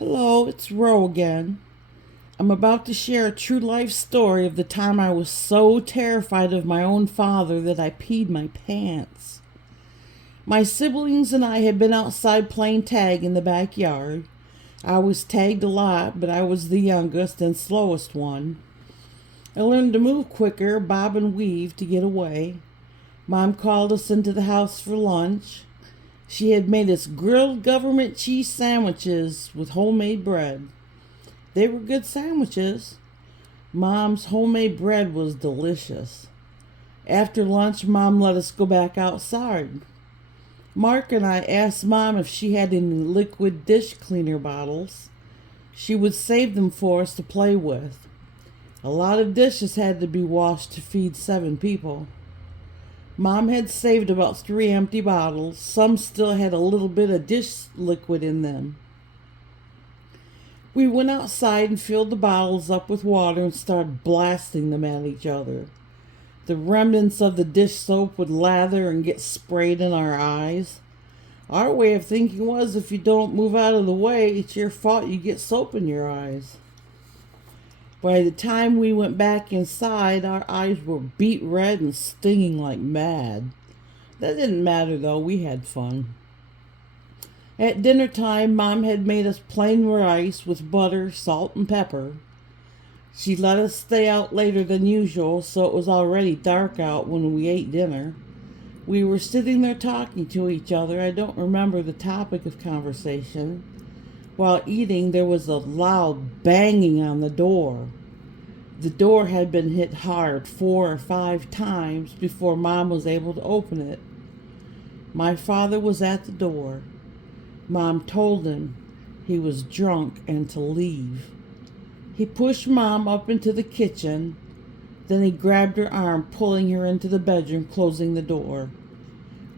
Hello, it's Ro again. I'm about to share a true life story of the time I was so terrified of my own father that I peed my pants. My siblings and I had been outside playing tag in the backyard. I was tagged a lot, but I was the youngest and slowest one. I learned to move quicker, bob and weave to get away. Mom called us into the house for lunch. She had made us grilled government cheese sandwiches with homemade bread. They were good sandwiches. Mom's homemade bread was delicious. After lunch, Mom let us go back outside. Mark and I asked Mom if she had any liquid dish cleaner bottles. She would save them for us to play with. A lot of dishes had to be washed to feed 7 people. Mom had saved about 3 empty bottles. Some still had a little bit of dish liquid in them. We went outside and filled the bottles up with water and started blasting them at each other. The remnants of the dish soap would lather and get sprayed in our eyes. Our way of thinking was if you don't move out of the way, it's your fault you get soap in your eyes. By the time we went back inside, our eyes were beet red and stinging like mad. That didn't matter though, we had fun. At dinner time, Mom had made us plain rice with butter, salt, and pepper. She let us stay out later than usual, so it was already dark out when we ate dinner. We were sitting there talking to each other. I don't remember the topic of conversation. While eating, there was a loud banging on the door. The door had been hit hard 4 or 5 times before Mom was able to open it. My father was at the door. Mom told him he was drunk and to leave. He pushed Mom up into the kitchen. Then he grabbed her arm, pulling her into the bedroom, closing the door.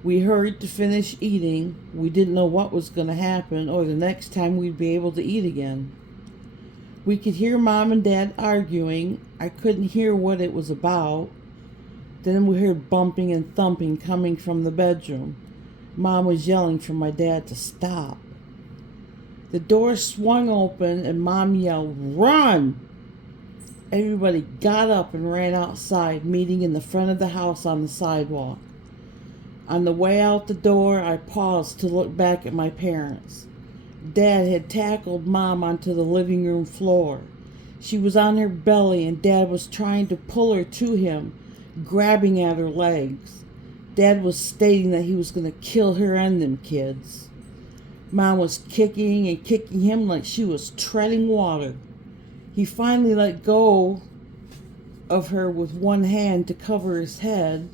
We hurried to finish eating. We didn't know what was going to happen or the next time we'd be able to eat again. We could hear Mom and Dad arguing. I couldn't hear what it was about. Then we heard bumping and thumping coming from the bedroom. Mom was yelling for my dad to stop. The door swung open and Mom yelled, "Run!" Everybody got up and ran outside, meeting in the front of the house on the sidewalk. On the way out the door, I paused to look back at my parents. Dad had tackled Mom onto the living room floor. She was on her belly and Dad was trying to pull her to him, grabbing at her legs. Dad was stating that he was going to kill her and them kids. Mom was kicking and kicking him like she was treading water. He finally let go of her with one hand to cover his head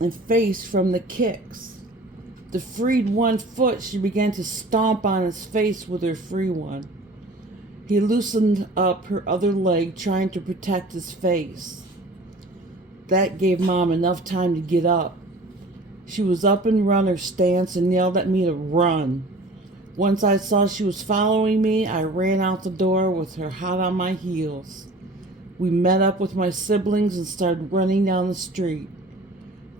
and face from the kicks. The freed one foot, she began to stomp on his face with her free one. He loosened up her other leg, trying to protect his face. That gave Mom enough time to get up. She was up in runner stance and yelled at me to run. Once I saw she was following me, I ran out the door with her hot on my heels. We met up with my siblings and started running down the street.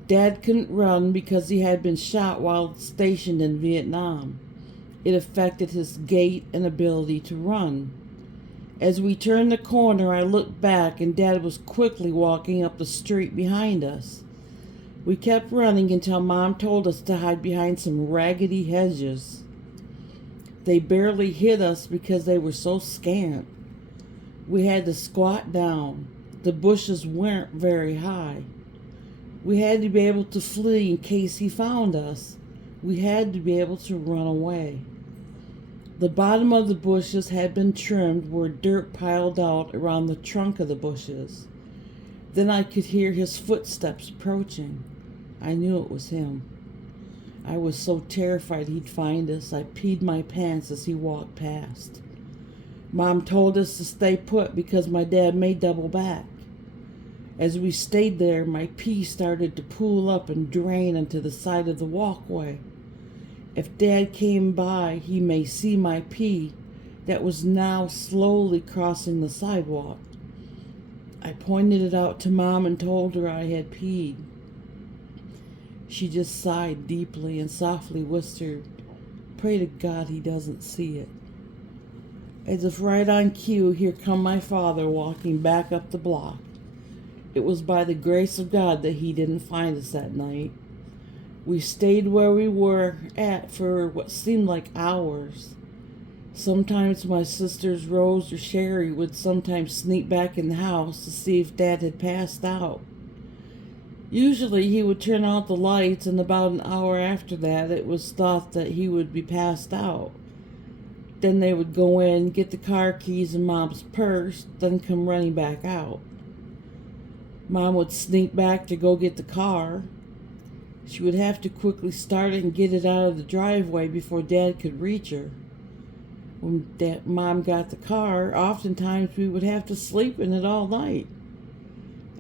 Dad couldn't run because he had been shot while stationed in Vietnam. It affected his gait and ability to run. As we turned the corner, I looked back and Dad was quickly walking up the street behind us. We kept running until Mom told us to hide behind some raggedy hedges. They barely hit us because they were so scant. We had to squat down. The bushes weren't very high. We had to be able to flee in case he found us. We had to be able to run away. The bottom of the bushes had been trimmed where dirt piled out around the trunk of the bushes. Then I could hear his footsteps approaching. I knew it was him. I was so terrified he'd find us, I peed my pants as he walked past. Mom told us to stay put because my dad may double back. As we stayed there, my pee started to pool up and drain onto the side of the walkway. If Dad came by, he may see my pee that was now slowly crossing the sidewalk. I pointed it out to Mom and told her I had peed. She just sighed deeply and softly whispered, "Pray to God he doesn't see it." As if right on cue, here come my father walking back up the block. It was by the grace of God that he didn't find us that night. We stayed where we were at for what seemed like hours. Sometimes my sisters Rose or Sherry would sometimes sneak back in the house to see if Dad had passed out. Usually he would turn out the lights, and about an hour after that it was thought that he would be passed out. Then they would go in, get the car keys and Mom's purse, then come running back out. Mom would sneak back to go get the car. She would have to quickly start it and get it out of the driveway before Dad could reach her. When Mom got the car, oftentimes we would have to sleep in it all night.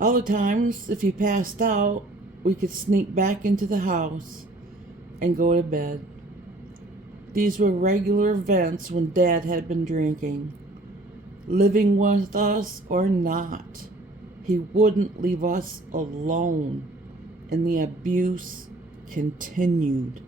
Other times, if he passed out, we could sneak back into the house and go to bed. These were regular events when Dad had been drinking. Living with us or not, he wouldn't leave us alone, and the abuse continued.